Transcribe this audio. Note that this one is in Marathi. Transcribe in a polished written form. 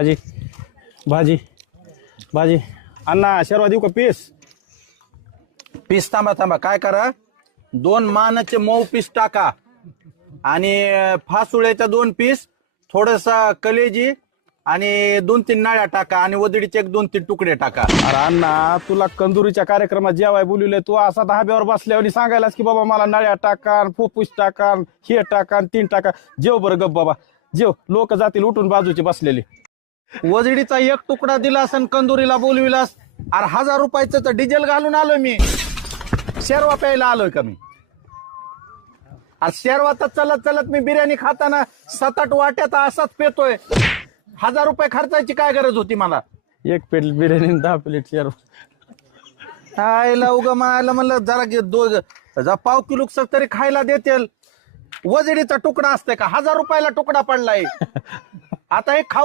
भाजी भाजी भाजी अण्णा शेरवा देऊ का पीस? पीस थांबा थांबा, काय करा, 2 मानाचे मऊ पीस टाका आणि फासुळ्याच्या 2 पीस, थोडसा कलेजी आणि 2-3 नाळ्या टाका आणि वदडीचे 1-2-3 तुकडे टाका. अरे अण्णा तुला कंदुरीच्या कार्यक्रमात जेवाय बोलवले, तू असा धाब्यावर बसल्यावर सांगायलास की बाबा मला नळ्या टाका, फुफ्फुस टाका, हे टाका, 3 टाका. जेव बरं गप बाबा जेव, लोक जातील उठून बाजूचे बसलेले. वजडीचा 1 तुकडा दिला असन, कंदुरीला बोलविलास. अरे 1000 रुपयाचं तर डिझेल घालून आलोय मी, शेरवा प्यायला आलोय का मी? अरे शेरवा तर चलत चलत मी बिर्याणी खाताना 7-8 वाट्यात असाच पेतोय. 1000 रुपये खर्चायची काय गरज होती मला? 1 प्लेट बिर्याणी 10 प्लेट शेरवा. आयला उगा मायला म्हणलं जरा पाव किलो तरी खायला देतील. वजडीचा तुकडा असते का? 1000 रुपयाला तुकडा पडलाय. आता हे खाऊ